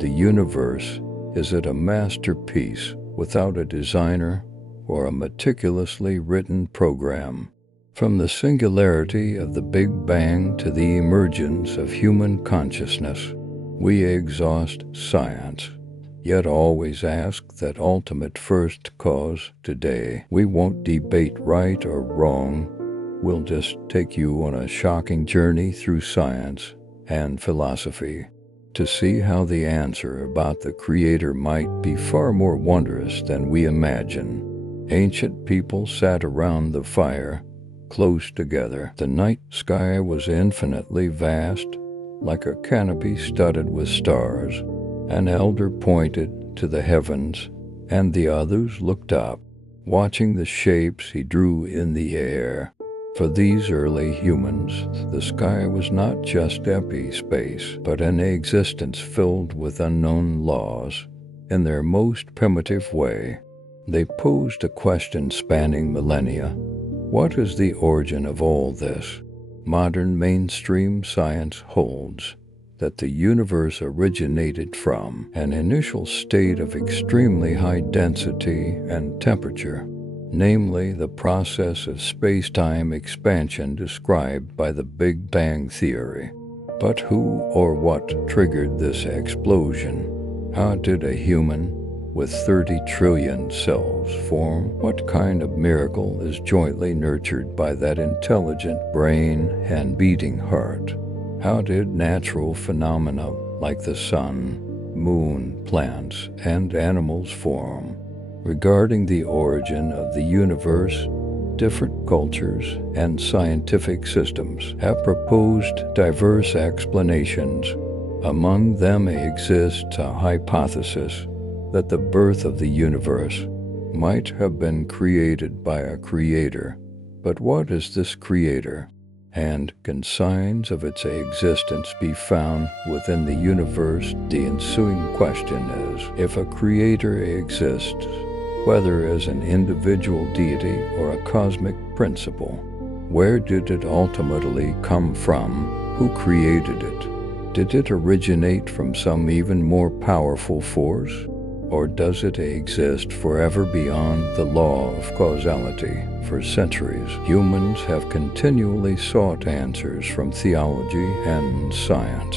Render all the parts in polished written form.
the universe, is it a masterpiece without a designer or a meticulously written program? From the singularity of the Big Bang to the emergence of human consciousness, we exhaust science, yet always ask that ultimate first cause. Today, we won't debate right or wrong. We'll just take you on a shocking journey through science and philosophy to see how the answer about the Creator might be far more wondrous than we imagine. Ancient people sat around the fire, close together. The night sky was infinitely vast, like a canopy studded with stars. An elder pointed to the heavens, and the others looked up, watching the shapes he drew in the air. For these early humans, the sky was not just empty space, but an existence filled with unknown laws. In their most primitive way, they posed a question spanning millennia. What is the origin of all this? Modern mainstream science holds that the universe originated from an initial state of extremely high density and temperature, namely the process of space-time expansion described by the Big Bang theory. But who or what triggered this explosion? How did a human with 30 trillion cells form? What kind of miracle is jointly nurtured by that intelligent brain and beating heart? How did natural phenomena like the sun, moon, plants, and animals form? Regarding the origin of the universe, different cultures and scientific systems have proposed diverse explanations. Among them exists a hypothesis that the birth of the universe might have been created by a creator. But what is this creator? And can signs of its existence be found within the universe? The ensuing question is, if a creator exists, whether as an individual deity or a cosmic principle, where did it ultimately come from? Who created it? Did it originate from some even more powerful force? Or does it exist forever beyond the law of causality? For centuries, humans have continually sought answers from theology and science.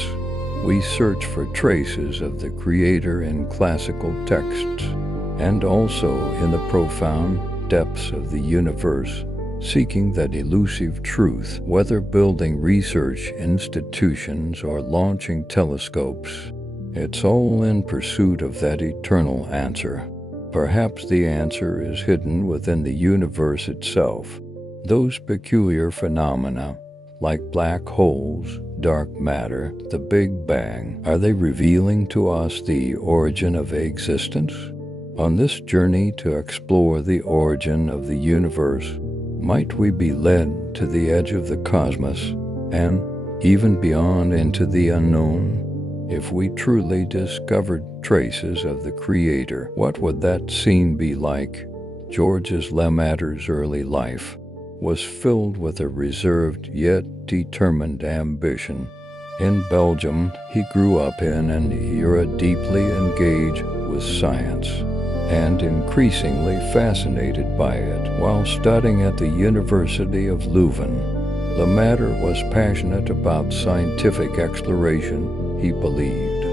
We search for traces of the Creator in classical texts, and also in the profound depths of the universe, seeking that elusive truth, whether building research institutions or launching telescopes. It's all in pursuit of that eternal answer. Perhaps the answer is hidden within the universe itself. Those peculiar phenomena, like black holes, dark matter, the Big Bang, are they revealing to us the origin of existence? On this journey to explore the origin of the universe, might we be led to the edge of the cosmos and even beyond into the unknown? If we truly discovered traces of the Creator, what would that scene be like? Georges Lemaitre's early life was filled with a reserved yet determined ambition. In Belgium, he grew up in an era deeply engaged with science and increasingly fascinated by it. While studying at the University of Leuven, Lemaitre was passionate about scientific exploration. He believed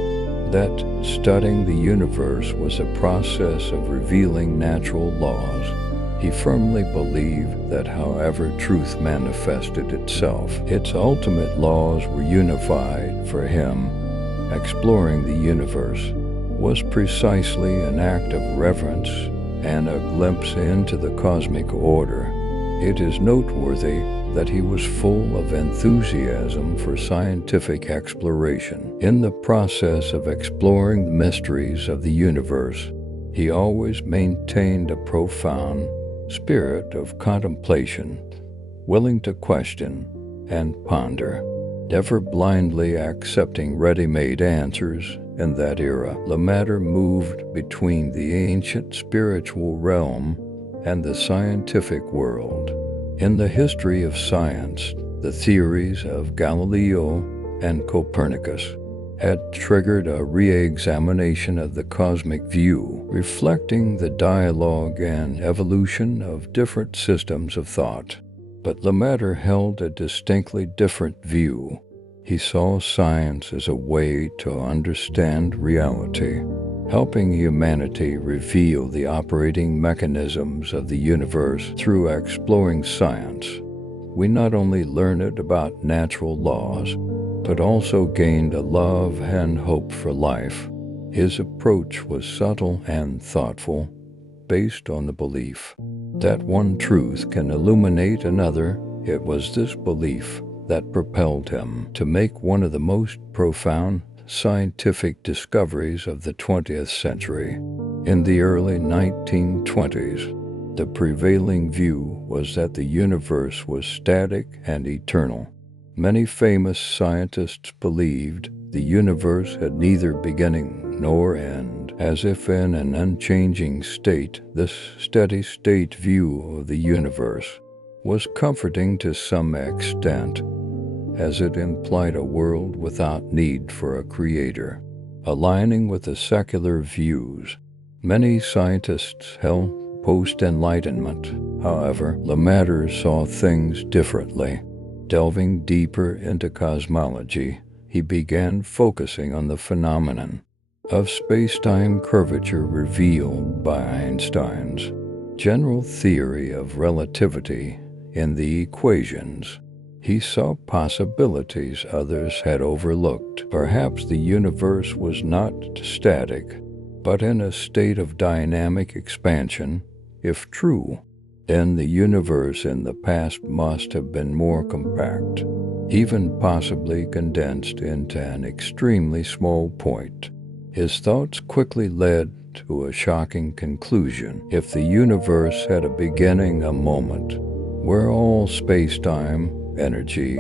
that studying the universe was a process of revealing natural laws. He firmly believed that however truth manifested itself, its ultimate laws were unified. For him, exploring the universe was precisely an act of reverence and a glimpse into the cosmic order. It is noteworthy that he was full of enthusiasm for scientific exploration. In the process of exploring the mysteries of the universe, he always maintained a profound spirit of contemplation, willing to question and ponder, never blindly accepting ready-made answers. In that era, Lemaitre moved between the ancient spiritual realm and the scientific world. In the history of science, the theories of Galileo and Copernicus had triggered a re-examination of the cosmic view, reflecting the dialogue and evolution of different systems of thought. But Lemaitre held a distinctly different view. He saw science as a way to understand reality, helping humanity reveal the operating mechanisms of the universe through exploring science. We not only learned about natural laws, but also gained a love and hope for life. His approach was subtle and thoughtful, based on the belief that one truth can illuminate another. It was this belief that propelled him to make one of the most profound scientific discoveries of the 20th century. In the early 1920s, the prevailing view was that the universe was static and eternal. Many famous scientists believed the universe had neither beginning nor end, as if in an unchanging state. This steady-state view of the universe was comforting to some extent, as it implied a world without need for a creator. Aligning with the secular views many scientists held post-Enlightenment, however, Lemaitre saw things differently. Delving deeper into cosmology, he began focusing on the phenomenon of space-time curvature revealed by Einstein's general theory of relativity in the equations. He saw possibilities others had overlooked. Perhaps the universe was not static, but in a state of dynamic expansion. If true, then the universe in the past must have been more compact, even possibly condensed into an extremely small point. His thoughts quickly led to a shocking conclusion. If the universe had a beginning, a moment, where all space-time, energy,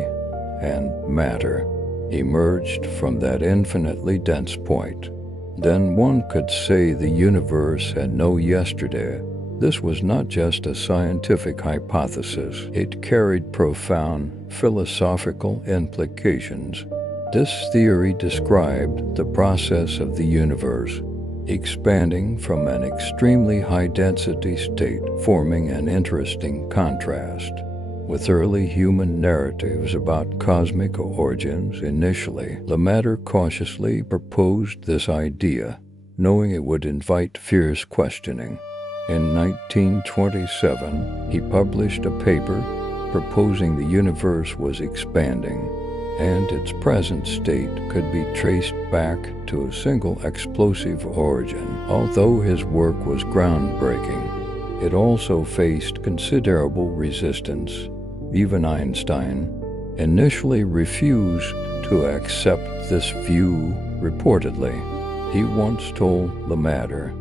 and matter emerged from that infinitely dense point, then one could say the universe had no yesterday. This was not just a scientific hypothesis. It carried profound philosophical implications. This theory described the process of the universe expanding from an extremely high-density state, forming an interesting contrast with early human narratives about cosmic origins. Initially, Lemaitre cautiously proposed this idea, knowing it would invite fierce questioning. In 1927, he published a paper proposing the universe was expanding, and its present state could be traced back to a single explosive origin. Although his work was groundbreaking, it also faced considerable resistance. Even Einstein initially refused to accept this view. Reportedly, he once told Lemaitre,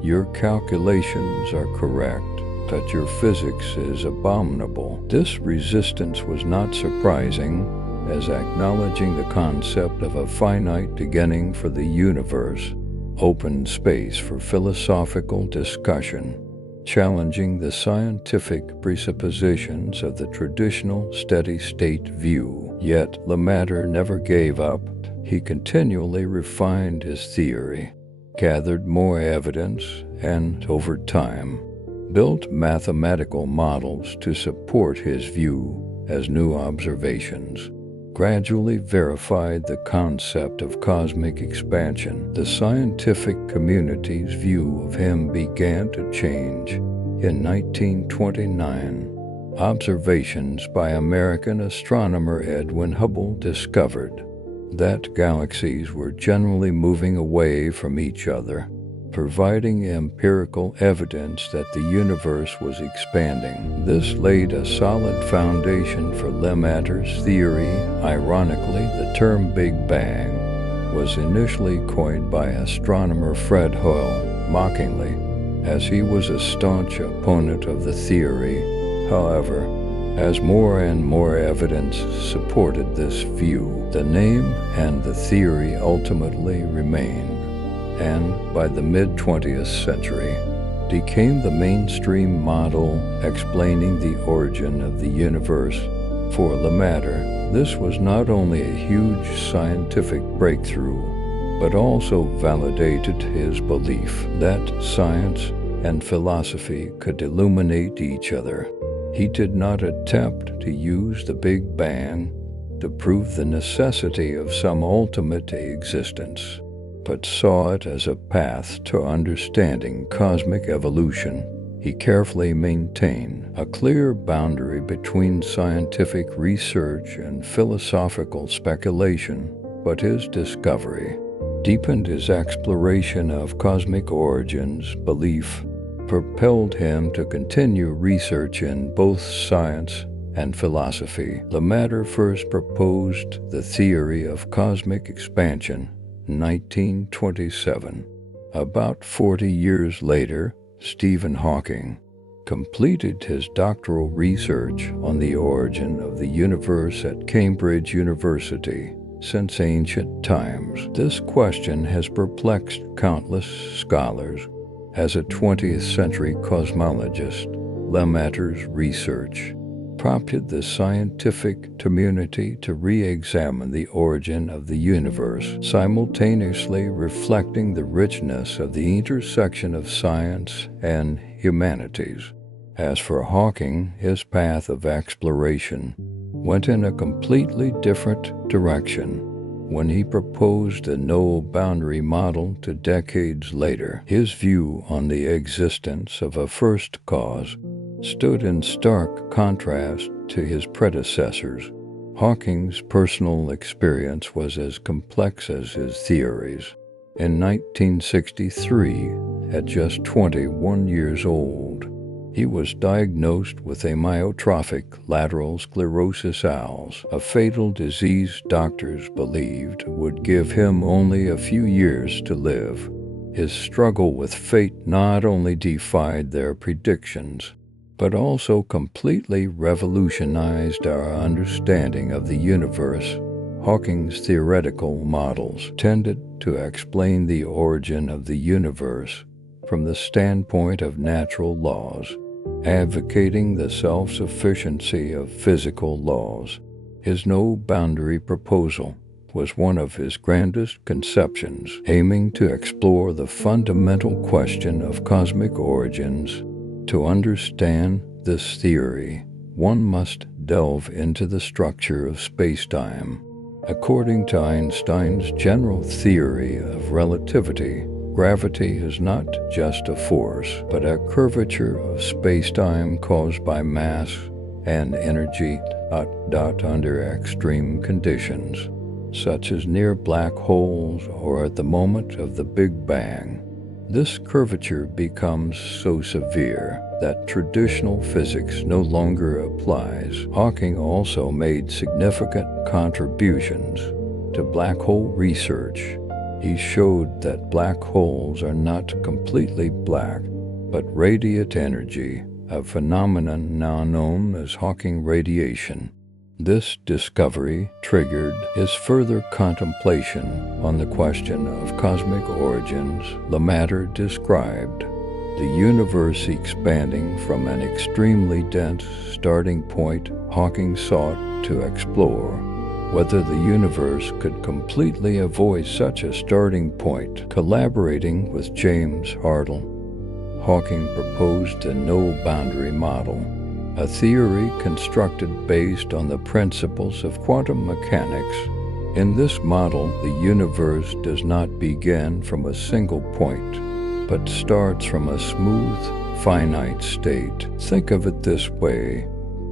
"Your calculations are correct, but your physics is abominable." This resistance was not surprising, as acknowledging the concept of a finite beginning for the universe opened space for philosophical discussion, challenging the scientific presuppositions of the traditional steady-state view. Yet Lemaitre never gave up. He continually refined his theory, gathered more evidence, and, over time, built mathematical models to support his view. As new observations gradually verified the concept of cosmic expansion, the scientific community's view of him began to change. In 1929, observations by American astronomer Edwin Hubble discovered that galaxies were generally moving away from each other, providing empirical evidence that the universe was expanding. This laid a solid foundation for Lemaitre's theory. Ironically, the term Big Bang was initially coined by astronomer Fred Hoyle, mockingly, as he was a staunch opponent of the theory. However, as more and more evidence supported this view, the name and the theory ultimately remained, and by the mid-20th century, became the mainstream model explaining the origin of the universe For Lemaitre, this was not only a huge scientific breakthrough, but also validated his belief that science and philosophy could illuminate each other. He did not attempt to use the Big Bang to prove the necessity of some ultimate existence, but saw it as a path to understanding cosmic evolution. He carefully maintained a clear boundary between scientific research and philosophical speculation, but his discovery deepened his exploration of cosmic origins. Belief propelled him to continue research in both science and philosophy. Lemaitre first proposed the theory of cosmic expansion in 1927. About 40 years later, Stephen Hawking completed his doctoral research on the origin of the universe at Cambridge University. Since ancient times, this question has perplexed countless scholars. As a 20th century cosmologist, Lemaitre's research prompted the scientific community to re-examine the origin of the universe, simultaneously reflecting the richness of the intersection of science and humanities. As for Hawking, his path of exploration went in a completely different direction. When he proposed the no-boundary model decades later, his view on the existence of a first cause stood in stark contrast to his predecessors. Hawking's personal experience was as complex as his theories. In 1963, at just 21 years old, he was diagnosed with amyotrophic lateral sclerosis ALS, a fatal disease doctors believed would give him only a few years to live. His struggle with fate not only defied their predictions, but also completely revolutionized our understanding of the universe. Hawking's theoretical models tended to explain the origin of the universe from the standpoint of natural laws, advocating the self-sufficiency of physical laws. His no-boundary proposal was one of his grandest conceptions, aiming to explore the fundamental question of cosmic origins. To understand this theory, one must delve into the structure of space-time. According to Einstein's general theory of relativity, gravity is not just a force, but a curvature of space-time caused by mass and energy under extreme conditions, such as near black holes or at the moment of the Big Bang. This curvature becomes so severe that traditional physics no longer applies. Hawking also made significant contributions to black hole research. He showed that black holes are not completely black, but radiate energy, a phenomenon now known as Hawking radiation. This discovery triggered his further contemplation on the question of cosmic origins. Lemaitre described the universe expanding from an extremely dense starting point. Hawking sought to explore whether the universe could completely avoid such a starting point. Collaborating with James Hartle, Hawking proposed a no-boundary model, a theory constructed based on the principles of quantum mechanics. In this model, the universe does not begin from a single point, but starts from a smooth, finite state. Think of it this way: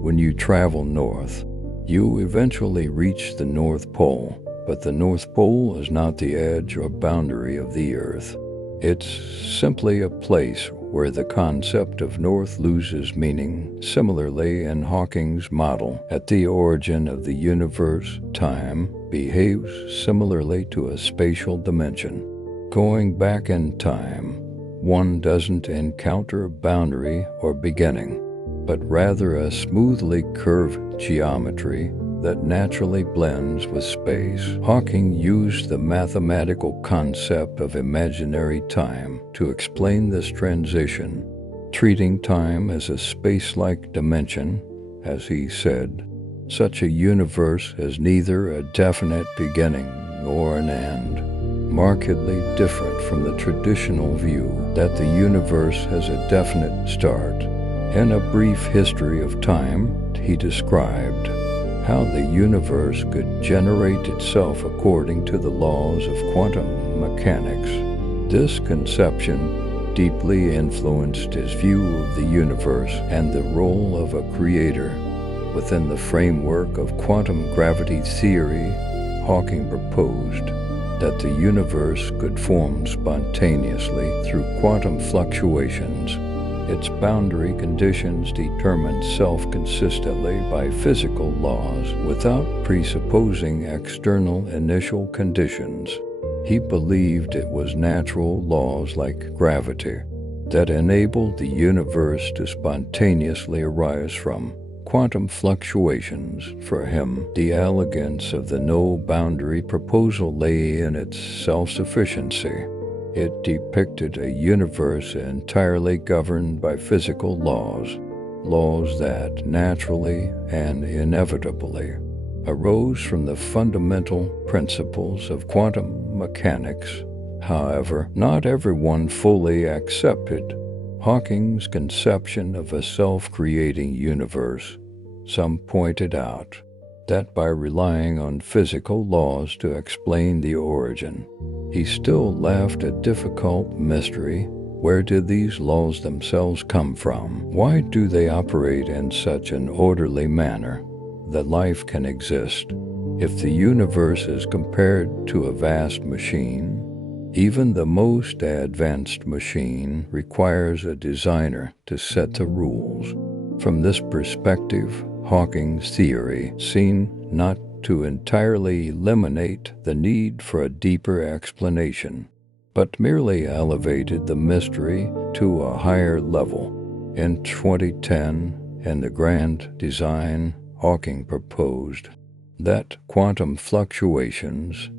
when you travel north, you eventually reach the North Pole, but the North Pole is not the edge or boundary of the Earth. It's simply a place where the concept of north loses meaning. Similarly, in Hawking's model, at the origin of the universe, time behaves similarly to a spatial dimension. Going back in time, one doesn't encounter a boundary or beginning, but rather a smoothly curved geometry that naturally blends with space. Hawking used the mathematical concept of imaginary time to explain this transition, treating time as a space-like dimension. As he said, Such a universe has neither a definite beginning nor an end, markedly different from the traditional view that the universe has a definite start. In A Brief History of Time, he described how the universe could generate itself according to the laws of quantum mechanics. This conception deeply influenced his view of the universe and the role of a creator. Within the framework of quantum gravity theory, Hawking proposed that the universe could form spontaneously through quantum fluctuations, its boundary conditions determined self-consistently by physical laws without presupposing external initial conditions. He believed it was natural laws like gravity that enabled the universe to spontaneously arise from quantum fluctuations. For him, the elegance of the no-boundary proposal lay in its self-sufficiency. It depicted a universe entirely governed by physical laws, laws that naturally and inevitably arose from the fundamental principles of quantum mechanics. However, not everyone fully accepted Hawking's conception of a self-creating universe. Some pointed out that by relying on physical laws to explain the origin, he still left a difficult mystery. Where did these laws themselves come from? Why do they operate in such an orderly manner that life can exist? If the universe is compared to a vast machine, even the most advanced machine requires a designer to set the rules. From this perspective, Hawking's theory seemed not to entirely eliminate the need for a deeper explanation, but merely elevated the mystery to a higher level. In 2010, in The Grand Design, Hawking proposed that quantum fluctuations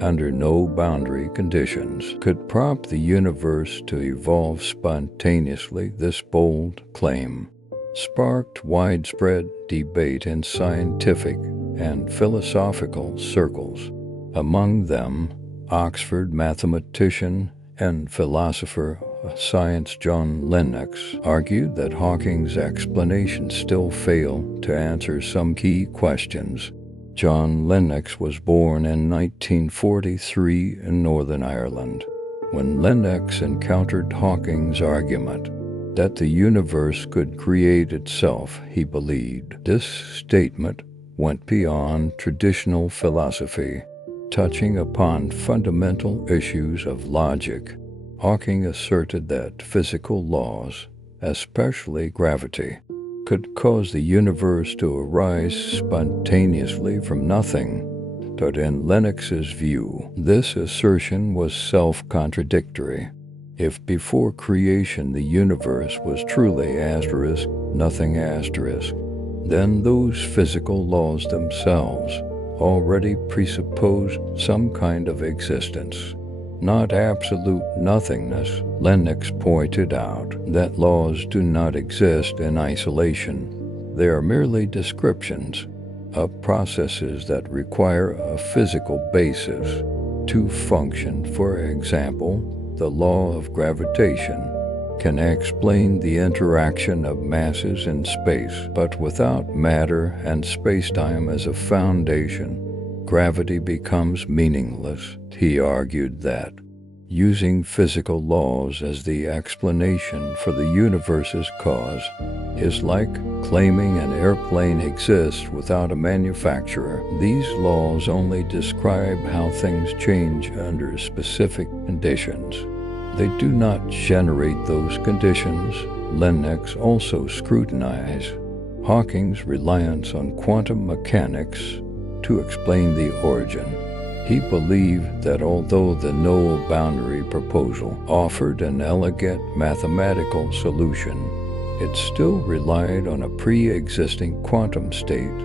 under no boundary conditions could prompt the universe to evolve spontaneously. This bold claim sparked widespread debate in scientific and philosophical circles. Among them, Oxford mathematician and philosopher of science John Lennox argued that Hawking's explanations still fail to answer some key questions. John Lennox was born in 1943 in Northern Ireland. When Lennox encountered Hawking's argument that the universe could create itself, he believed this statement went beyond traditional philosophy, touching upon fundamental issues of logic. Hawking asserted that physical laws, especially gravity, could cause the universe to arise spontaneously from nothing. But in Lennox's view, this assertion was self-contradictory. If before creation the universe was truly nothing, then those physical laws themselves already presupposed some kind of existence, not absolute nothingness. Lennox pointed out that laws do not exist in isolation. They are merely descriptions of processes that require a physical basis to function. For example, the law of gravitation can explain the interaction of masses in space, but without matter and spacetime as a foundation, gravity becomes meaningless. He argued that using physical laws as the explanation for the universe's cause is like claiming an airplane exists without a manufacturer. These laws only describe how things change under specific conditions. They do not generate those conditions. Lennox also scrutinized Hawking's reliance on quantum mechanics to explain the origin. He believed that although the no-boundary proposal offered an elegant mathematical solution, it still relied on a pre-existing quantum state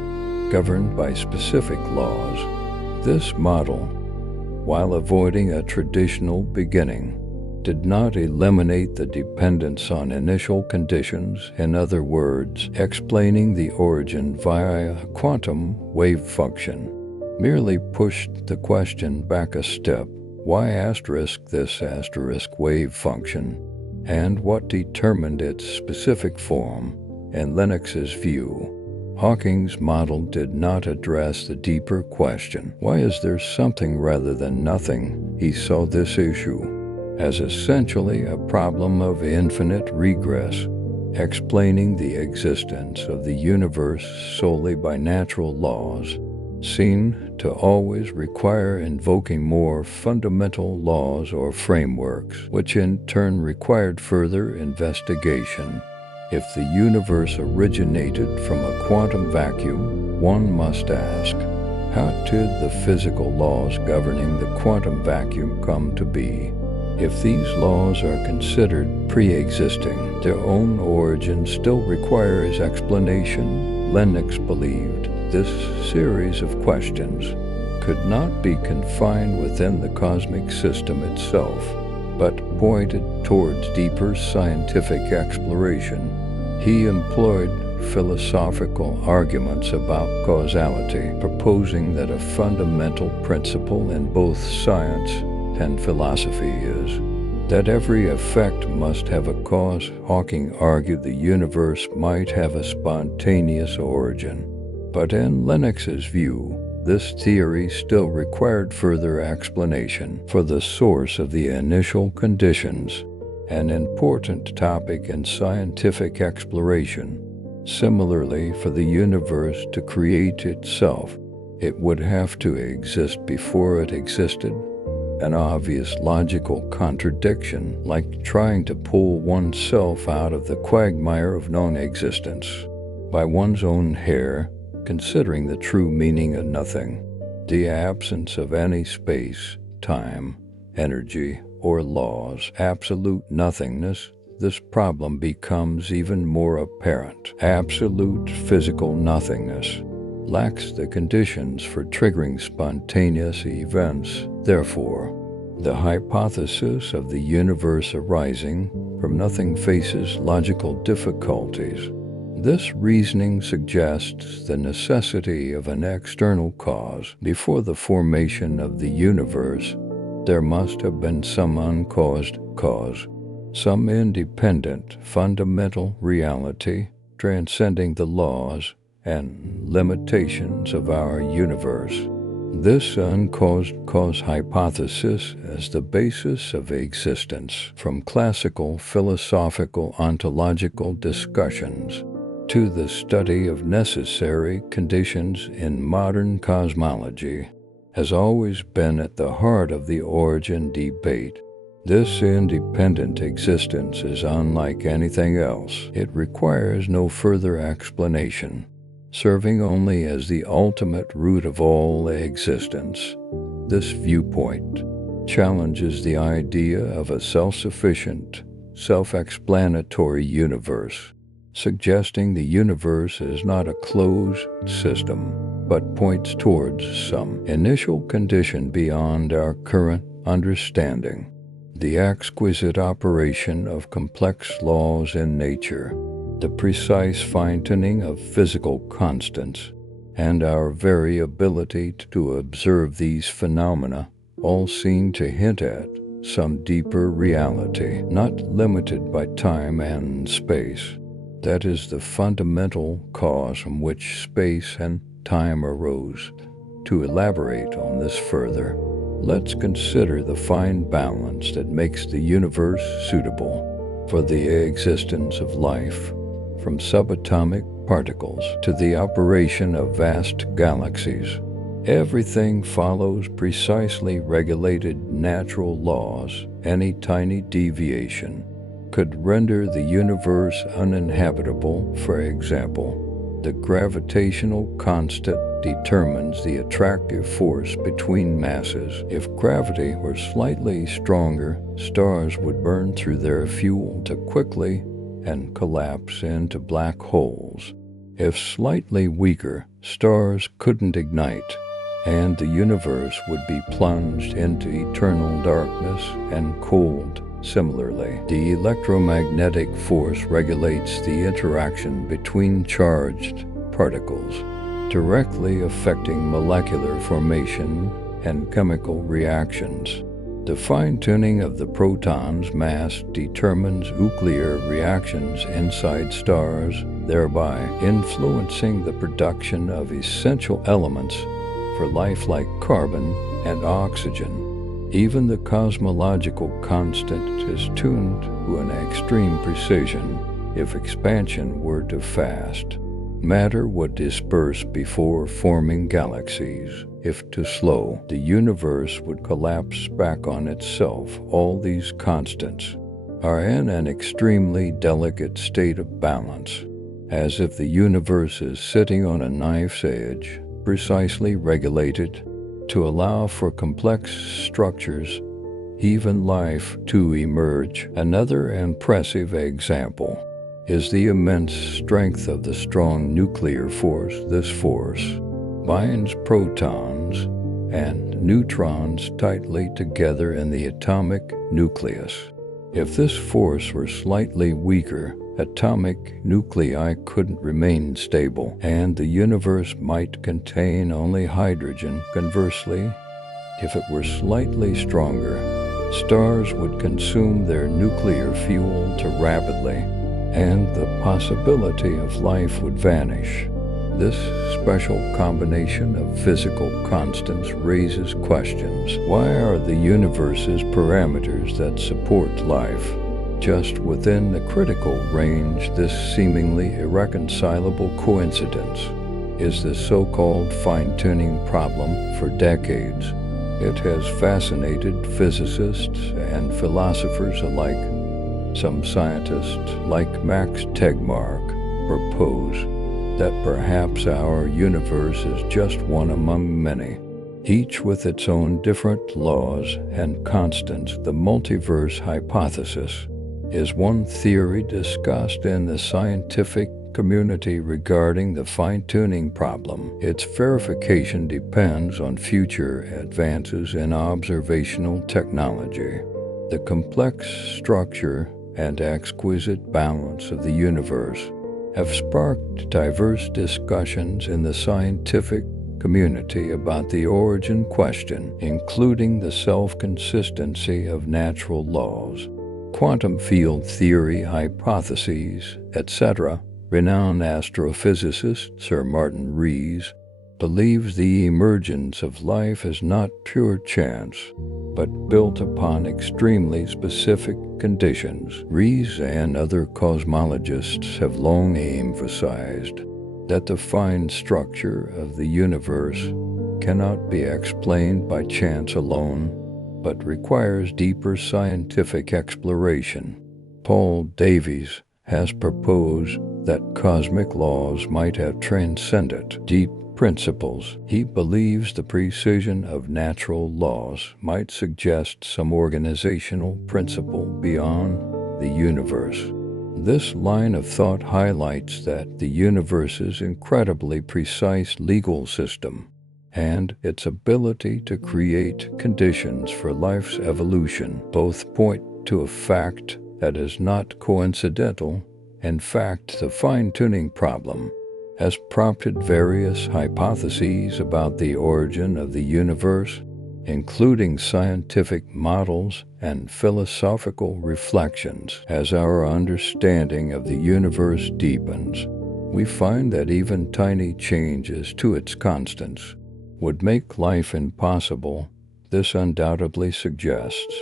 governed by specific laws. This model, while avoiding a traditional beginning, did not eliminate the dependence on initial conditions, in other words, explaining the origin via a quantum wave function. Merely pushed the question back a step. Why this wave function? And what determined its specific form? In Lennox's view, Hawking's model did not address the deeper question. Why is there something rather than nothing? He saw this issue as essentially a problem of infinite regress, explaining the existence of the universe solely by natural laws, seen to always require invoking more fundamental laws or frameworks, which in turn required further investigation. If the universe originated from a quantum vacuum, one must ask, how did the physical laws governing the quantum vacuum come to be? If these laws are considered pre-existing, their own origin still requires explanation. Lennox believed this series of questions could not be confined within the cosmic system itself, but pointed towards deeper scientific exploration. He employed philosophical arguments about causality, proposing that a fundamental principle in both science and philosophy is that every effect must have a cause. Hawking argued the universe might have a spontaneous origin, but in Lennox's view, this theory still required further explanation for the source of the initial conditions, an important topic in scientific exploration. Similarly, for the universe to create itself, it would have to exist before it existed, an obvious logical contradiction, like trying to pull oneself out of the quagmire of non-existence by one's own hair, considering the true meaning of nothing, the absence of any space, time, energy, or laws, absolute nothingness. This problem becomes even more apparent. Absolute physical nothingness lacks the conditions for triggering spontaneous events. Therefore, the hypothesis of the universe arising from nothing faces logical difficulties. This reasoning suggests the necessity of an external cause. Before the formation of the universe, there must have been some uncaused cause, some independent, fundamental reality transcending the laws and limitations of our universe. This uncaused cause hypothesis is the basis of existence, from classical philosophical ontological discussions to the study of necessary conditions in modern cosmology, has always been at the heart of the origin debate. This independent existence is unlike anything else. It requires no further explanation, serving only as the ultimate root of all existence. This viewpoint challenges the idea of a self-sufficient, self-explanatory universe, suggesting the universe is not a closed system, but points towards some initial condition beyond our current understanding. The exquisite operation of complex laws in nature, the precise fine-tuning of physical constants, and our very ability to observe these phenomena all seem to hint at some deeper reality, not limited by time and space. That is the fundamental cause from which space and time arose. To elaborate on this further, let's consider the fine balance that makes the universe suitable for the existence of life, from subatomic particles to the operation of vast galaxies. Everything follows precisely regulated natural laws. Any tiny deviation could render the universe uninhabitable. For example, the gravitational constant determines the attractive force between masses. If gravity were slightly stronger, stars would burn through their fuel too quickly and collapse into black holes. If slightly weaker, stars couldn't ignite, and the universe would be plunged into eternal darkness and cold. Similarly, the electromagnetic force regulates the interaction between charged particles, directly affecting molecular formation and chemical reactions. The fine-tuning of the proton's mass determines nuclear reactions inside stars, thereby influencing the production of essential elements for life like carbon and oxygen. Even the cosmological constant is tuned to an extreme precision. If expansion were too fast, matter would disperse before forming galaxies. If too slow, the universe would collapse back on itself. All these constants are in an extremely delicate state of balance, as if the universe is sitting on a knife's edge, precisely regulated to allow for complex structures, even life, to emerge. Another impressive example is the immense strength of the strong nuclear force. This force binds protons and neutrons tightly together in the atomic nucleus. If this force were slightly weaker, atomic nuclei couldn't remain stable, and the universe might contain only hydrogen. Conversely, if it were slightly stronger, stars would consume their nuclear fuel too rapidly, and the possibility of life would vanish. This special combination of physical constants raises questions. Why are the universe's parameters that support life just within the critical range? This seemingly irreconcilable coincidence is the so-called fine-tuning problem. For decades, it has fascinated physicists and philosophers alike. Some scientists, like Max Tegmark, propose that perhaps our universe is just one among many, each with its own different laws and constants. The multiverse hypothesis is one theory discussed in the scientific community regarding the fine-tuning problem. Its verification depends on future advances in observational technology. The complex structure and exquisite balance of the universe have sparked diverse discussions in the scientific community about the origin question, including the self-consistency of natural laws, quantum field theory hypotheses, etc. Renowned astrophysicist Sir Martin Rees believes the emergence of life is not pure chance, but built upon extremely specific conditions. Rees and other cosmologists have long emphasized that the fine structure of the universe cannot be explained by chance alone, but requires deeper scientific exploration. Paul Davies has proposed that cosmic laws might have transcended deep principles. He believes the precision of natural laws might suggest some organizational principle beyond the universe. This line of thought highlights that the universe's incredibly precise legal system and its ability to create conditions for life's evolution both point to a fact that is not coincidental. In fact, the fine-tuning problem has prompted various hypotheses about the origin of the universe, including scientific models and philosophical reflections. As our understanding of the universe deepens, we find that even tiny changes to its constants would make life impossible. This undoubtedly suggests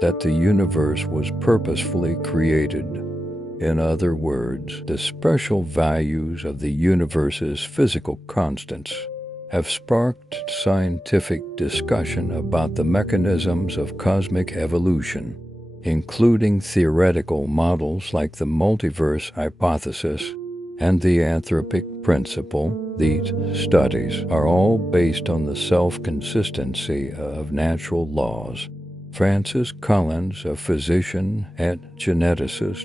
that the universe was purposefully created. In other words, the special values of the universe's physical constants have sparked scientific discussion about the mechanisms of cosmic evolution, including theoretical models like the multiverse hypothesis and the anthropic principle. These studies are all based on the self-consistency of natural laws. Francis Collins, a physician and geneticist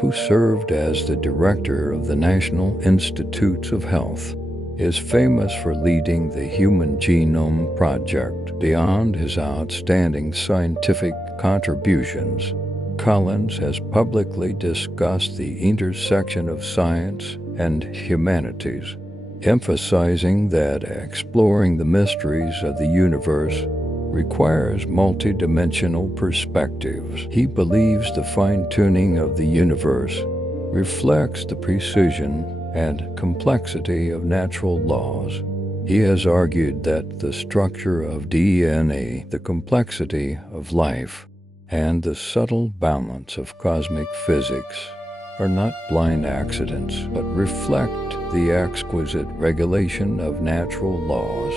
who served as the director of the National Institutes of Health, is famous for leading the Human Genome Project. Beyond his outstanding scientific contributions, Collins has publicly discussed the intersection of science and humanities, emphasizing that exploring the mysteries of the universe requires multidimensional perspectives. He believes the fine-tuning of the universe reflects the precision and complexity of natural laws. He has argued that the structure of DNA, the complexity of life, and the subtle balance of cosmic physics are not blind accidents, but reflect the exquisite regulation of natural laws.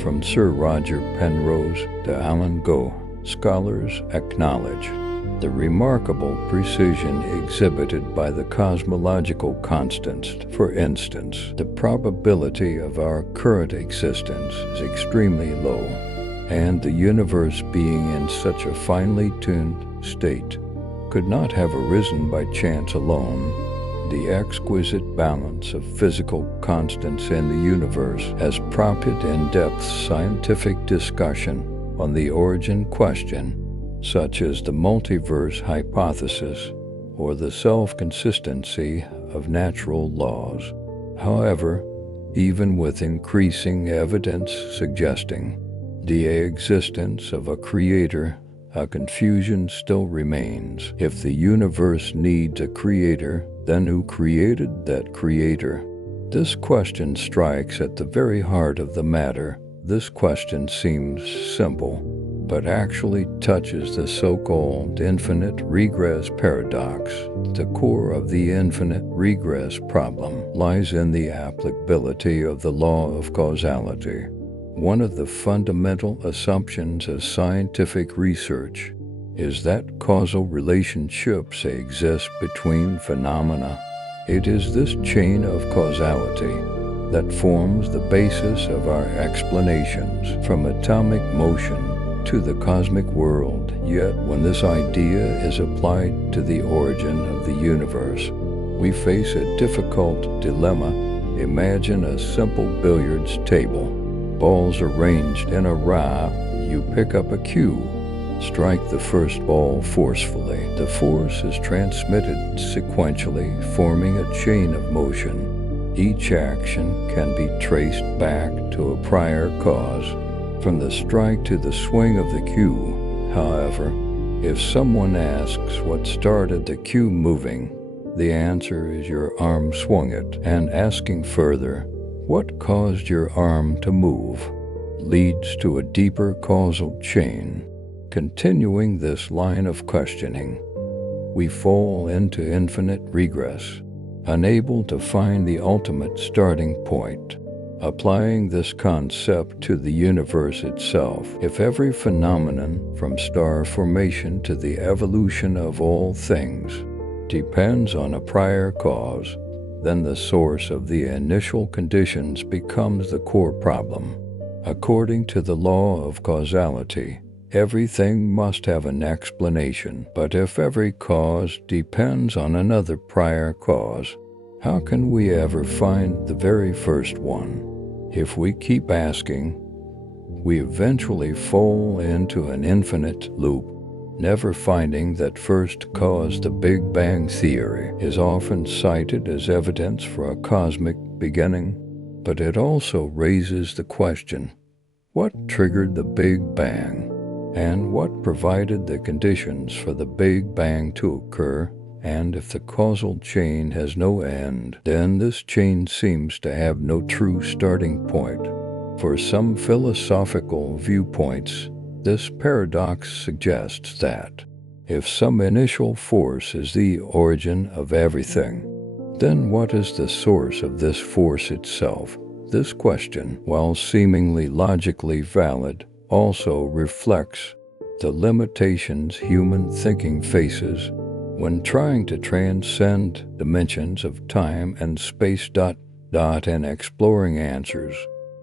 From Sir Roger Penrose to Alan Goh, scholars acknowledge the remarkable precision exhibited by the cosmological constants. For instance, the probability of our current existence is extremely low, and the universe being in such a finely tuned state could not have arisen by chance alone. The exquisite balance of physical constants in the universe has prompted in-depth scientific discussion on the origin question, such as the multiverse hypothesis or the self-consistency of natural laws. However, even with increasing evidence suggesting the existence of a creator, a confusion still remains. If the universe needs a creator, then who created that creator? This question strikes at the very heart of the matter. This question seems simple, but actually touches the so-called infinite regress paradox. The core of the infinite regress problem lies in the applicability of the law of causality. One of the fundamental assumptions of scientific research is that causal relationships exist between phenomena. It is this chain of causality that forms the basis of our explanations, from atomic motion to the cosmic world. Yet, when this idea is applied to the origin of the universe, we face a difficult dilemma. Imagine a simple billiards table. Balls arranged in a row. You pick up a cue. Strike the first ball forcefully. The force is transmitted sequentially, forming a chain of motion. Each action can be traced back to a prior cause, from the strike to the swing of the cue. However, if someone asks what started the cue moving, the answer is your arm swung it. And asking further, what caused your arm to move, leads to a deeper causal chain. Continuing this line of questioning, we fall into infinite regress, unable to find the ultimate starting point. Applying this concept to the universe itself, if every phenomenon, from star formation to the evolution of all things, depends on a prior cause, then the source of the initial conditions becomes the core problem. According to the law of causality, everything must have an explanation. But if every cause depends on another prior cause, how can we ever find the very first one? If we keep asking, we eventually fall into an infinite loop, never finding that first cause. The Big Bang Theory is often cited as evidence for a cosmic beginning, but it also raises the question, what triggered the Big Bang? And what provided the conditions for the Big Bang to occur? And if the causal chain has no end, then this chain seems to have no true starting point. For some philosophical viewpoints, this paradox suggests that if some initial force is the origin of everything, then what is the source of this force itself? This question, while seemingly logically valid, also reflects the limitations human thinking faces when trying to transcend dimensions of time and space. And exploring answers,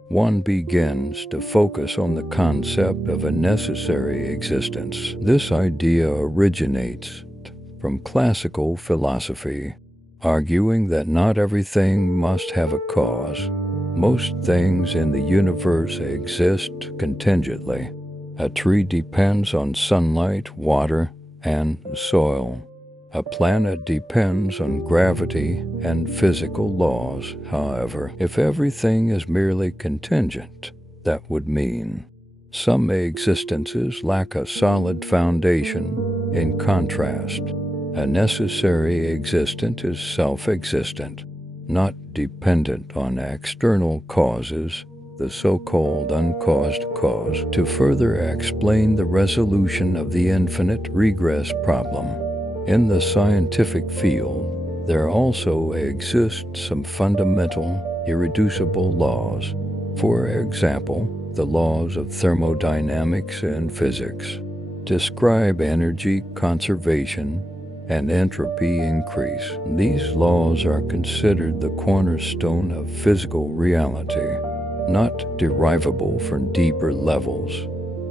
one begins to focus on the concept of a necessary existence. This idea originates from classical philosophy, arguing that not everything must have a cause. Most things in the universe exist contingently. A tree depends on sunlight, water, and soil. A planet depends on gravity and physical laws, however. If everything is merely contingent, that would mean some existences lack a solid foundation. In contrast, a necessary existent is self-existent, not dependent on external causes, the so-called uncaused cause. To further explain the resolution of the infinite regress problem, in the scientific field, there also exist some fundamental, irreducible laws. For example, the laws of thermodynamics and physics describe energy conservation and entropy increase. These laws are considered the cornerstone of physical reality, not derivable from deeper levels.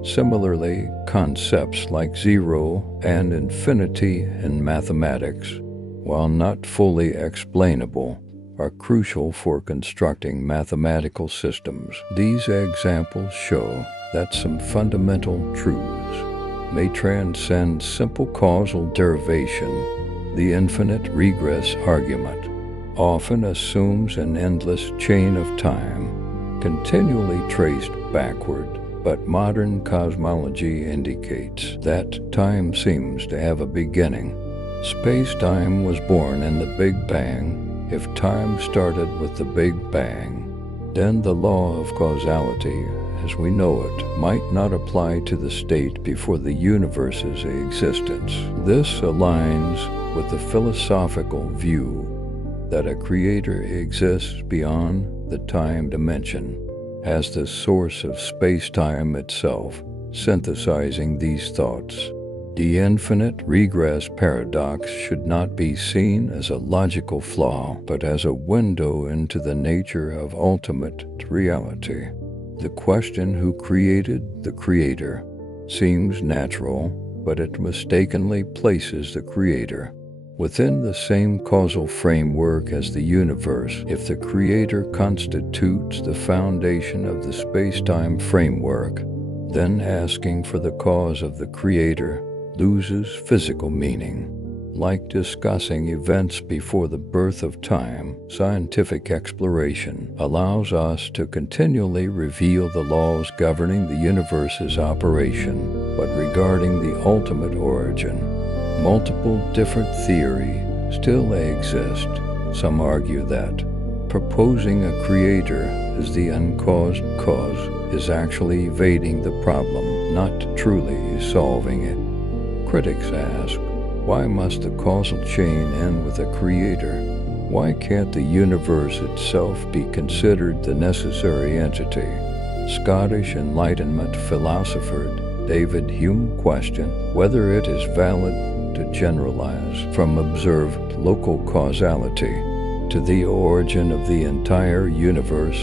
Similarly, concepts like zero and infinity in mathematics, while not fully explainable, are crucial for constructing mathematical systems. These examples show that some fundamental truths may transcend simple causal derivation. The infinite regress argument often assumes an endless chain of time, continually traced backward, but modern cosmology indicates that time seems to have a beginning. Space-time was born in the Big Bang. If time started with the Big Bang, then the law of causality, as we know it, might not apply to the state before the universe's existence. This aligns with the philosophical view that a creator exists beyond the time dimension, as the source of space-time itself. Synthesizing these thoughts, the infinite regress paradox should not be seen as a logical flaw, but as a window into the nature of ultimate reality. The question, who created the creator, seems natural, but it mistakenly places the creator within the same causal framework as the universe. If the creator constitutes the foundation of the space-time framework, then asking for the cause of the creator loses physical meaning. Like discussing events before the birth of time, scientific exploration allows us to continually reveal the laws governing the universe's operation, but regarding the ultimate origin, multiple different theories still exist. Some argue that proposing a creator as the uncaused cause is actually evading the problem, not truly solving it. Critics ask, why must the causal chain end with a creator? Why can't the universe itself be considered the necessary entity? Scottish Enlightenment philosopher David Hume questioned whether it is valid to generalize from observed local causality to the origin of the entire universe.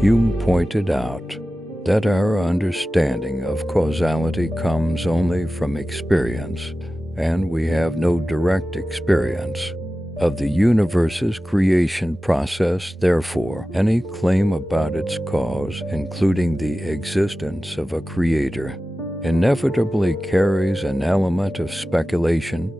Hume pointed out that our understanding of causality comes only from experience, and we have no direct experience of the universe's creation process. Therefore, any claim about its cause, including the existence of a creator, inevitably carries an element of speculation.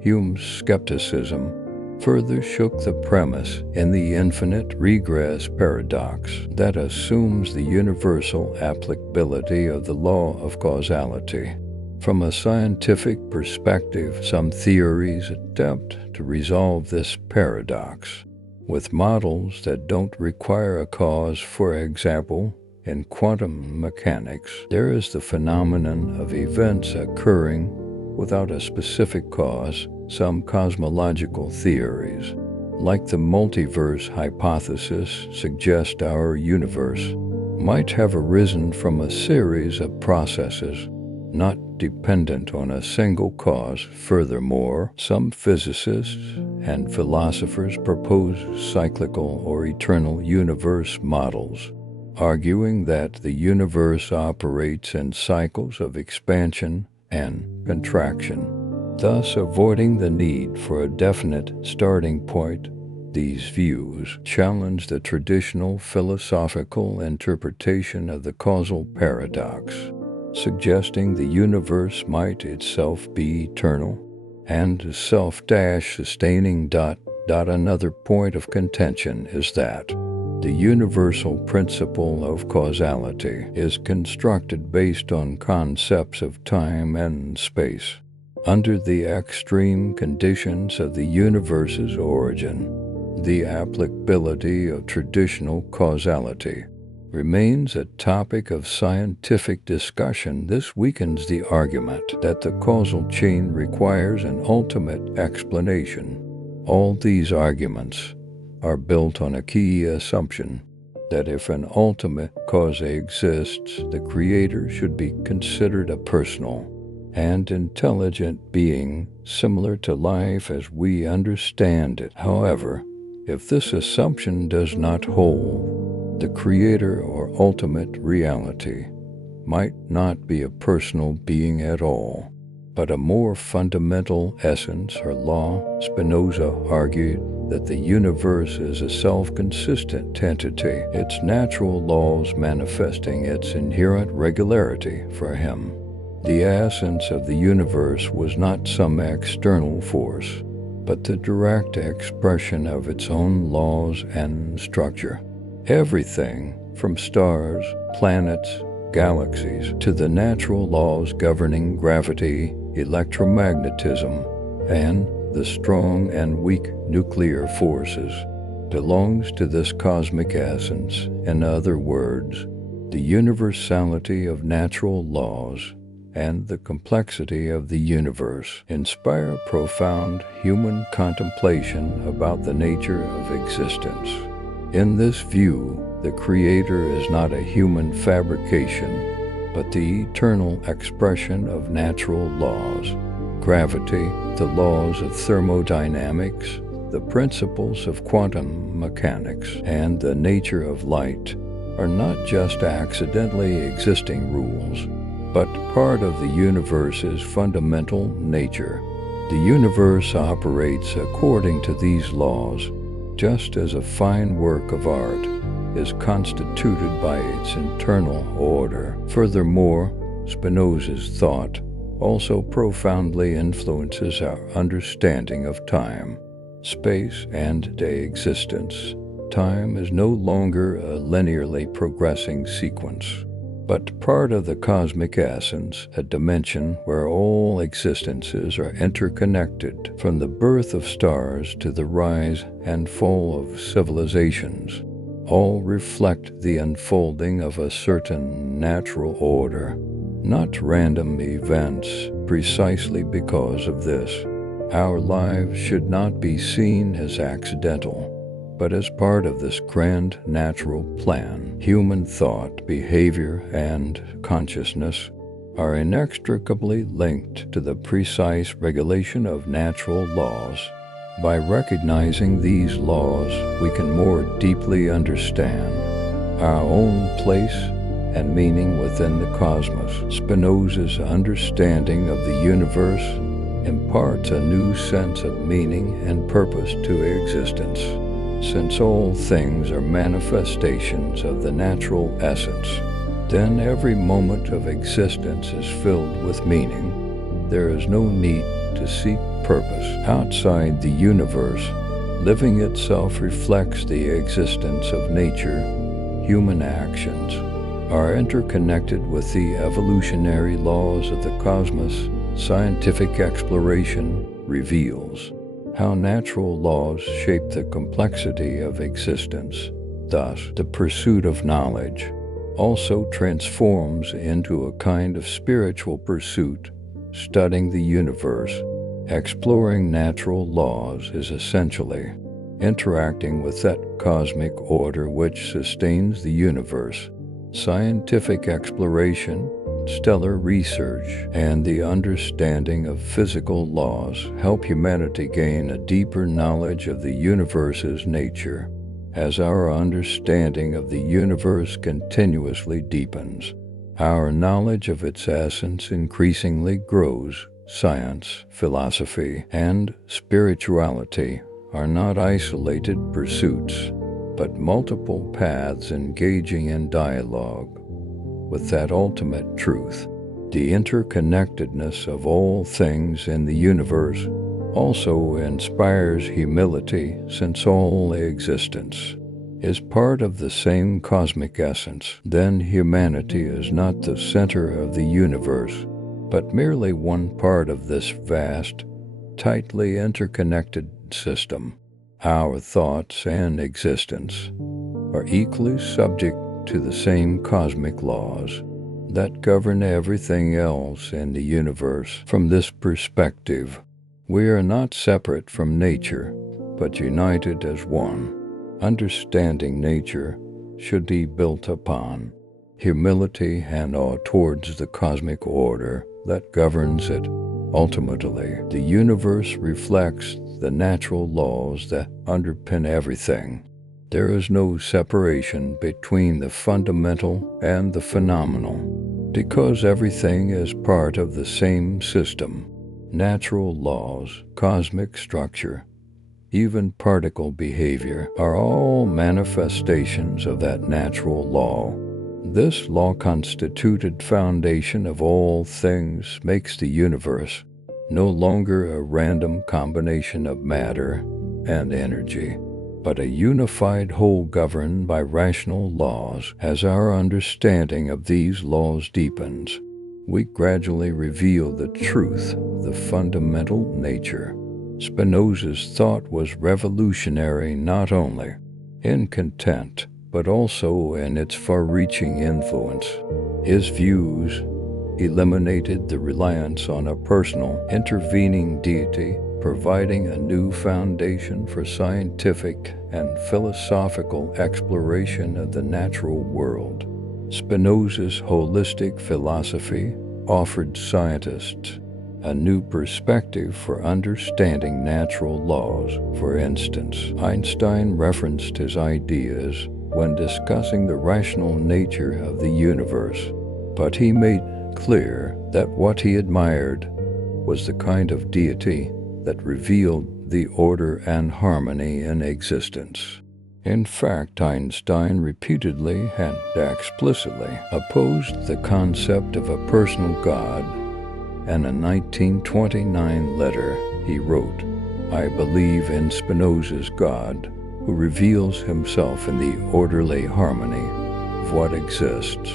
Hume's skepticism further shook the premise in the infinite regress paradox that assumes the universal applicability of the law of causality. From a scientific perspective, some theories attempt to resolve this paradox with models that don't require a cause. For example, in quantum mechanics, there is the phenomenon of events occurring without a specific cause. Some cosmological theories, like the multiverse hypothesis, suggest our universe might have arisen from a series of processes, not dependent on a single cause. Furthermore, some physicists and philosophers propose cyclical or eternal universe models, arguing that the universe operates in cycles of expansion and contraction, thus avoiding the need for a definite starting point. These views challenge the traditional philosophical interpretation of the causal paradox. suggesting the universe might itself be eternal and self-sustaining. Another point of contention is that the universal principle of causality is constructed based on concepts of time and space. Under the extreme conditions of the universe's origin, the applicability of traditional causality remains a topic of scientific discussion. This weakens the argument that the causal chain requires an ultimate explanation. All these arguments are built on a key assumption that if an ultimate cause exists, the creator should be considered a personal and intelligent being similar to life as we understand it. However, if this assumption does not hold, the creator or ultimate reality might not be a personal being at all, but a more fundamental essence or law. Spinoza argued that the universe is a self-consistent entity, its natural laws manifesting its inherent regularity. For him, the essence of the universe was not some external force, but the direct expression of its own laws and structure. Everything from stars, planets, galaxies, to the natural laws governing gravity, electromagnetism, and the strong and weak nuclear forces belongs to this cosmic essence. In other words, the universality of natural laws and the complexity of the universe inspire profound human contemplation about the nature of existence. In this view, the Creator is not a human fabrication, but the eternal expression of natural laws. Gravity, the laws of thermodynamics, the principles of quantum mechanics, and the nature of light are not just accidentally existing rules, but part of the universe's fundamental nature. The universe operates according to these laws, just as a fine work of art is constituted by its internal order. Furthermore, Spinoza's thought also profoundly influences our understanding of time, space, and existence. Time is no longer a linearly progressing sequence, but part of the cosmic essence, a dimension where all existences are interconnected, from the birth of stars to the rise and fall of civilizations. All reflect the unfolding of a certain natural order, not random events. Precisely because of this, our lives should not be seen as accidental, but as part of this grand natural plan. Human thought, behavior, and consciousness are inextricably linked to the precise regulation of natural laws. By recognizing these laws, we can more deeply understand our own place and meaning within the cosmos. Spinoza's understanding of the universe imparts a new sense of meaning and purpose to existence. Since all things are manifestations of the natural essence, then every moment of existence is filled with meaning. There is no need to seek purpose outside the universe. Living itself reflects the existence of nature. Human actions are interconnected with the evolutionary laws of the cosmos. Scientific exploration reveals how natural laws shape the complexity of existence. Thus, the pursuit of knowledge also transforms into a kind of spiritual pursuit. Studying the universe, exploring natural laws, is essentially interacting with that cosmic order which sustains the universe. Scientific exploration, stellar research, and the understanding of physical laws help humanity gain a deeper knowledge of the universe's nature. As our understanding of the universe continuously deepens, our knowledge of its essence increasingly grows. Science, philosophy, and spirituality are not isolated pursuits, but multiple paths engaging in dialogue with that ultimate truth. The interconnectedness of all things in the universe also inspires humility, since all existence is part of the same cosmic essence. Then humanity is not the center of the universe, but merely one part of this vast, tightly interconnected system. Our thoughts and existence are equally subject to the same cosmic laws that govern everything else in the universe. From this perspective, we are not separate from nature, but united as one. Understanding nature should be built upon humility and awe towards the cosmic order that governs it. Ultimately, the universe reflects the natural laws that underpin everything. There is no separation between the fundamental and the phenomenal, because everything is part of the same system. Natural laws, cosmic structure, even particle behavior are all manifestations of that natural law. This law-constituted foundation of all things makes the universe no longer a random combination of matter and energy, but a unified whole governed by rational laws. As our understanding of these laws deepens, we gradually reveal the truth, the fundamental nature. Spinoza's thought was revolutionary not only in content, but also in its far-reaching influence. His views eliminated the reliance on a personal, intervening deity, providing a new foundation for scientific and philosophical exploration of the natural world. Spinoza's holistic philosophy offered scientists a new perspective for understanding natural laws. For instance, Einstein referenced his ideas when discussing the rational nature of the universe, but he made clear that what he admired was the kind of deity that revealed the order and harmony in existence. In fact, Einstein repeatedly and explicitly opposed the concept of a personal God. In a 1929 letter, he wrote, "I believe in Spinoza's God, who reveals himself in the orderly harmony of what exists."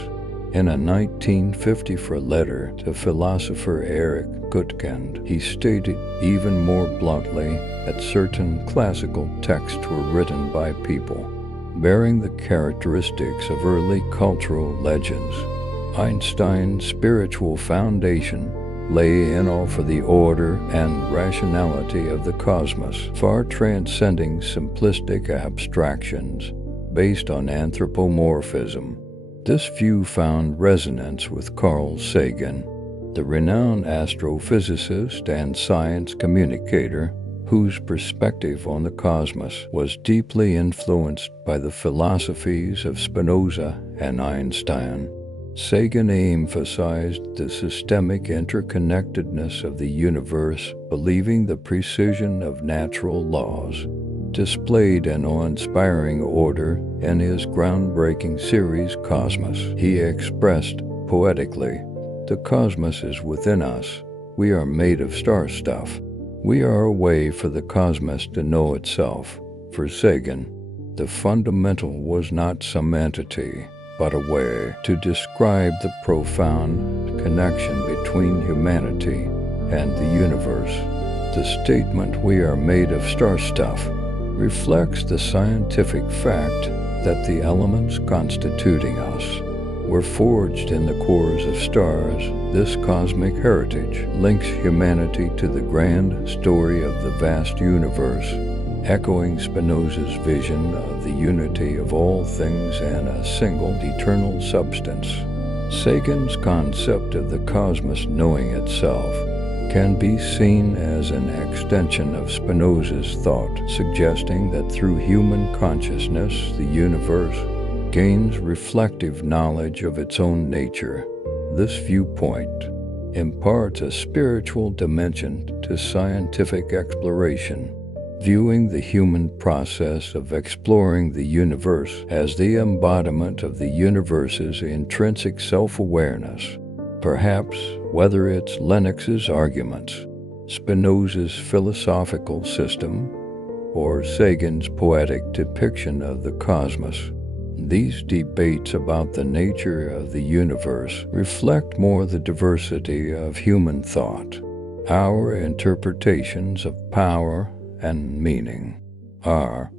In a 1954 letter to philosopher Eric Gutkind, he stated even more bluntly that certain classical texts were written by people bearing the characteristics of early cultural legends. Einstein's spiritual foundation lay in awe for the order and rationality of the cosmos, far transcending simplistic abstractions based on anthropomorphism. This view found resonance with Carl Sagan, the renowned astrophysicist and science communicator whose perspective on the cosmos was deeply influenced by the philosophies of Spinoza and Einstein. Sagan emphasized the systemic interconnectedness of the universe, believing the precision of natural laws displayed an awe-inspiring order in his groundbreaking series Cosmos. He expressed poetically, "The cosmos is within us. We are made of star stuff. We are a way for the cosmos to know itself." For Sagan, the fundamental was not some entity, but a way to describe the profound connection between humanity and the universe. The statement, "We are made of star stuff," reflects the scientific fact that the elements constituting us were forged in the cores of stars. This cosmic heritage links humanity to the grand story of the vast universe, echoing Spinoza's vision of the unity of all things in a single eternal substance. Sagan's concept of the cosmos knowing itself can be seen as an extension of Spinoza's thought, suggesting that through human consciousness, the universe gains reflective knowledge of its own nature. This viewpoint imparts a spiritual dimension to scientific exploration, viewing the human process of exploring the universe as the embodiment of the universe's intrinsic self-awareness. Perhaps, whether it's Lennox's arguments, Spinoza's philosophical system, or Sagan's poetic depiction of the cosmos, these debates about the nature of the universe reflect more the diversity of human thought. Our interpretations of power and meaning are,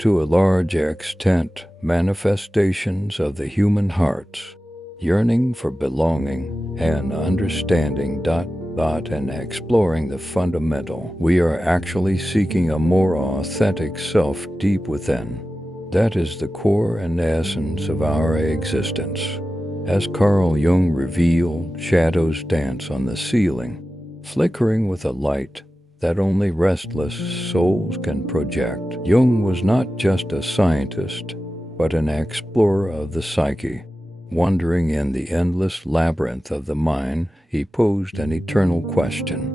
to a large extent, manifestations of the human heart's yearning for belonging and understanding. And exploring the fundamental. We are actually seeking a more authentic self deep within. That is the core and essence of our existence. As Carl Jung revealed, shadows dance on the ceiling, flickering with a light that only restless souls can project. Jung was not just a scientist, but an explorer of the psyche. Wandering in the endless labyrinth of the mind, he posed an eternal question.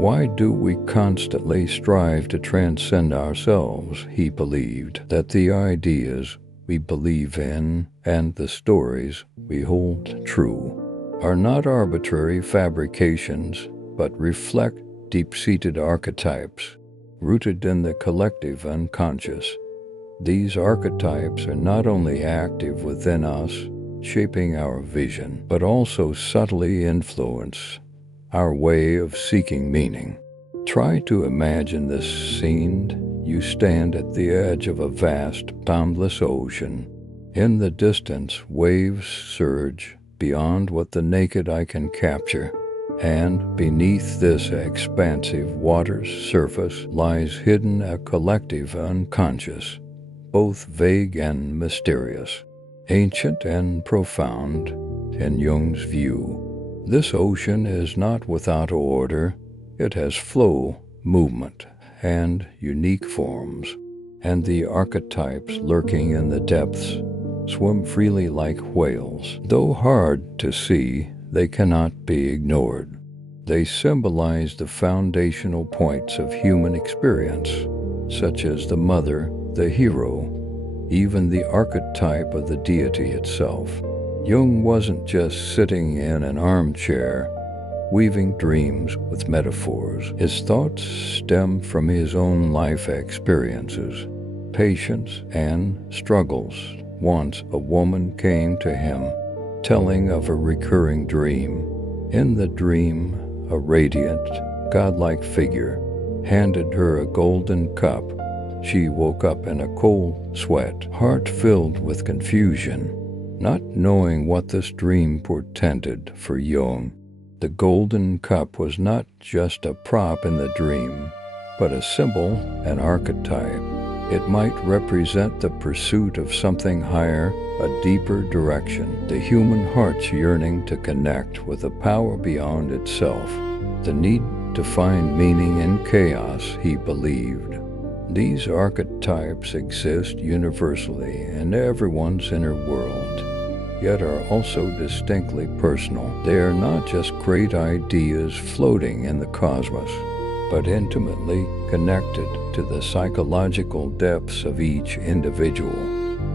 Why do we constantly strive to transcend ourselves? He believed that the ideas we believe in and the stories we hold true are not arbitrary fabrications, but reflect deep-seated archetypes rooted in the collective unconscious. These archetypes are not only active within us, shaping our vision, but also subtly influence our way of seeking meaning. Try to imagine this scene. You stand at the edge of a vast, boundless ocean. In the distance, waves surge beyond what the naked eye can capture, and beneath this expansive water's surface lies hidden a collective unconscious, both vague and mysterious, ancient and profound. In Jung's view, this ocean is not without order. It has flow, movement, and unique forms, and the archetypes lurking in the depths swim freely like whales. Though hard to see, they cannot be ignored. They symbolize the foundational points of human experience, such as the mother, the hero, even the archetype of the deity itself. Jung wasn't just sitting in an armchair, weaving dreams with metaphors. His thoughts stem from his own life experiences, patience, and struggles. Once a woman came to him, telling of a recurring dream. In the dream, a radiant, godlike figure handed her a golden cup. She woke up in a cold sweat, heart filled with confusion, not knowing what this dream portended. For Jung, the golden cup was not just a prop in the dream, but a symbol, an archetype. It might represent the pursuit of something higher, a deeper direction, the human heart's yearning to connect with a power beyond itself, the need to find meaning in chaos, he believed. These archetypes exist universally in everyone's inner world, yet are also distinctly personal. They are not just great ideas floating in the cosmos, but intimately connected to the psychological depths of each individual.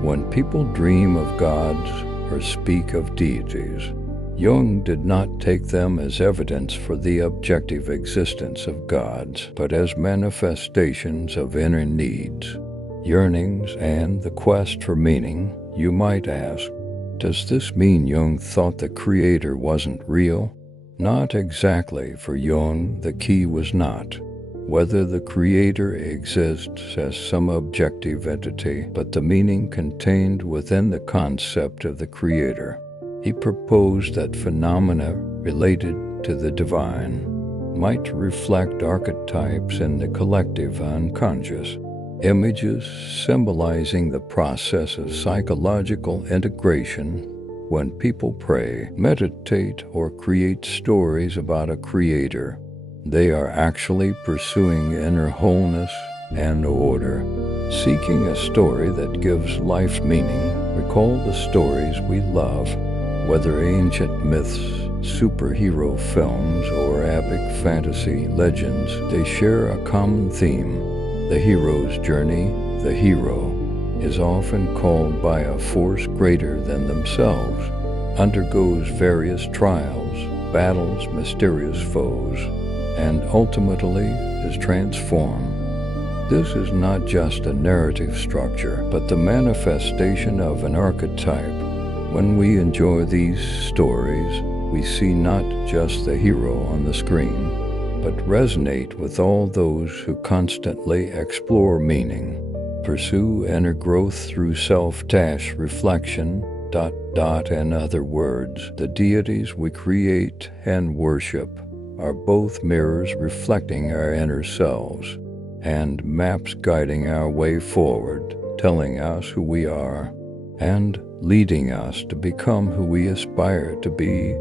When people dream of gods or speak of deities, Jung did not take them as evidence for the objective existence of gods, but as manifestations of inner needs, yearnings, and the quest for meaning. You might ask, does this mean Jung thought the Creator wasn't real? Not exactly. For Jung, the key was not whether the Creator exists as some objective entity, but the meaning contained within the concept of the Creator. He proposed that phenomena related to the divine might reflect archetypes in the collective unconscious, images symbolizing the process of psychological integration. When people pray, meditate, or create stories about a creator, they are actually pursuing inner wholeness and order, seeking a story that gives life meaning. Recall the stories we love, whether ancient myths, superhero films, or epic fantasy legends. They share a common theme: the hero's journey. The hero is often called by a force greater than themselves, undergoes various trials, battles mysterious foes, and ultimately is transformed. This is not just a narrative structure, but the manifestation of an archetype. When we enjoy these stories, we see not just the hero on the screen, but resonate with all those who constantly explore meaning, pursue inner growth through self-reflection. In other words, the deities we create and worship are both mirrors reflecting our inner selves, and maps guiding our way forward, telling us who we are, and leading us to become who we aspire to be.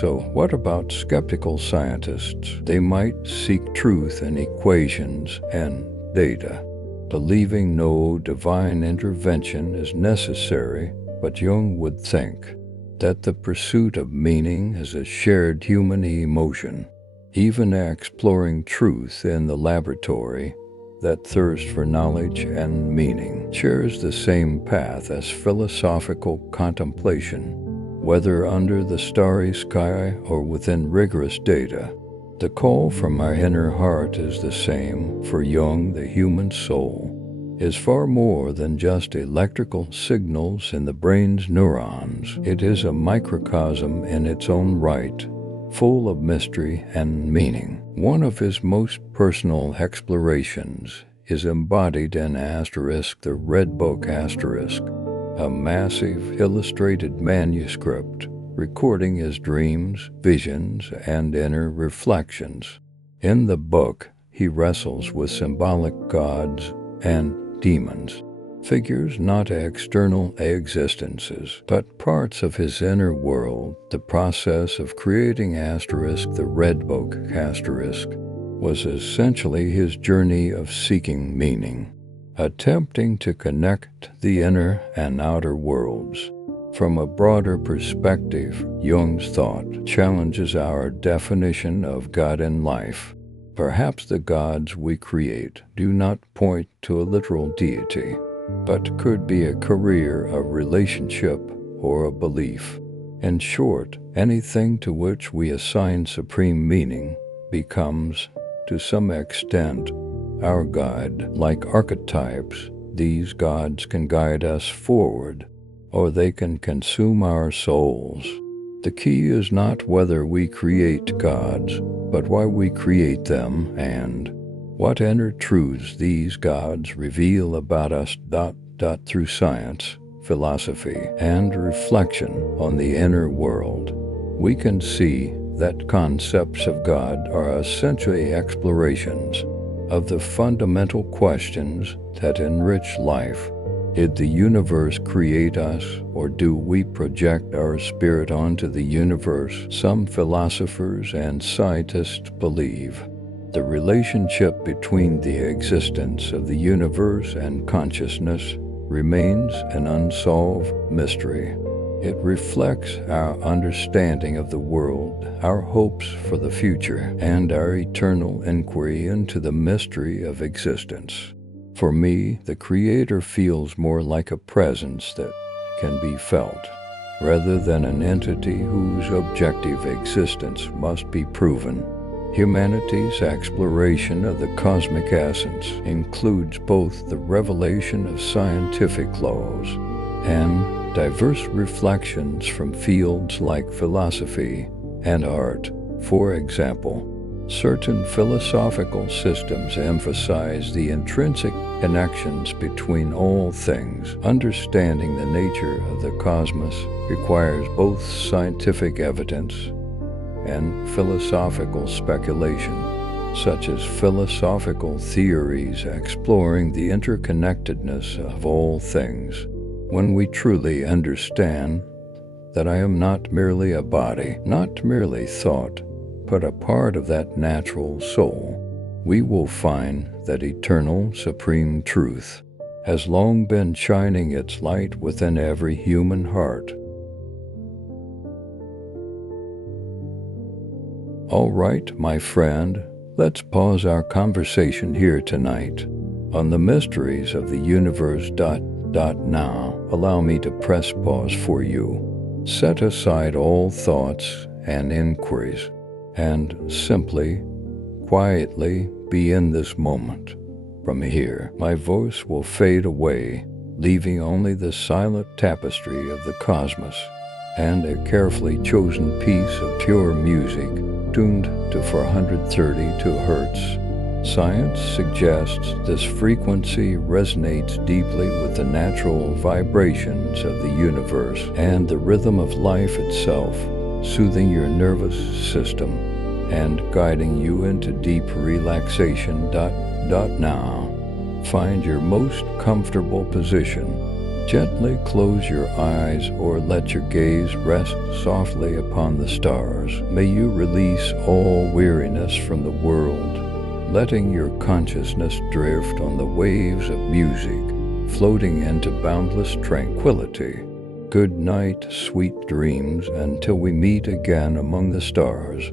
So what about skeptical scientists? They might seek truth in equations and data, believing no divine intervention is necessary, but Jung would think that the pursuit of meaning is a shared human emotion. Even exploring truth in the laboratory, that thirst for knowledge and meaning, shares the same path as philosophical contemplation. Whether under the starry sky or within rigorous data, the call from our inner heart is the same. For Jung, the human soul is far more than just electrical signals in the brain's neurons. It is a microcosm in its own right, full of mystery and meaning. One of his most personal explorations is embodied in the Red Book *, a massive illustrated manuscript recording his dreams, visions, and inner reflections. In the book, he wrestles with symbolic gods and demons, figures not external existences, but parts of his inner world. The process of creating the Red Book was essentially his journey of seeking meaning, attempting to connect the inner and outer worlds. From a broader perspective, Jung's thought challenges our definition of God in life. Perhaps the gods we create do not point to a literal deity, but could be a career, a relationship, or a belief. In short, anything to which we assign supreme meaning becomes, to some extent, our guide. Like archetypes, these gods can guide us forward, or they can consume our souls. The key is not whether we create gods, but why we create them and what inner truths these gods reveal about us. Through science, philosophy, and reflection on the inner world, we can see that concepts of God are essentially explorations of the fundamental questions that enrich life. Did the universe create us, or do we project our spirit onto the universe? Some philosophers and scientists believe the relationship between the existence of the universe and consciousness remains an unsolved mystery. It reflects our understanding of the world, our hopes for the future, and our eternal inquiry into the mystery of existence. For me, the Creator feels more like a presence that can be felt, rather than an entity whose objective existence must be proven. Humanity's exploration of the cosmic essence includes both the revelation of scientific laws and diverse reflections from fields like philosophy and art. For example, certain philosophical systems emphasize the intrinsic connections between all things. Understanding the nature of the cosmos requires both scientific evidence and philosophical speculation, such as philosophical theories exploring the interconnectedness of all things. When we truly understand that I am not merely a body, not merely thought, but a part of that natural soul, we will find that eternal supreme truth has long been shining its light within every human heart. All right, my friend, let's pause our conversation here tonight on the mysteries of the universe. Now, allow me to press pause for you. Set aside all thoughts and inquiries, and simply, quietly be in this moment. From here, my voice will fade away, leaving only the silent tapestry of the cosmos and a carefully chosen piece of pure music tuned to 432 Hz. Science suggests this frequency resonates deeply with the natural vibrations of the universe and the rhythm of life itself, soothing your nervous system and guiding you into deep relaxation. Now, find your most comfortable position. Gently close your eyes or let your gaze rest softly upon the stars. May you release all weariness from the world, letting your consciousness drift on the waves of music, floating into boundless tranquility. Good night, sweet dreams, until we meet again among the stars.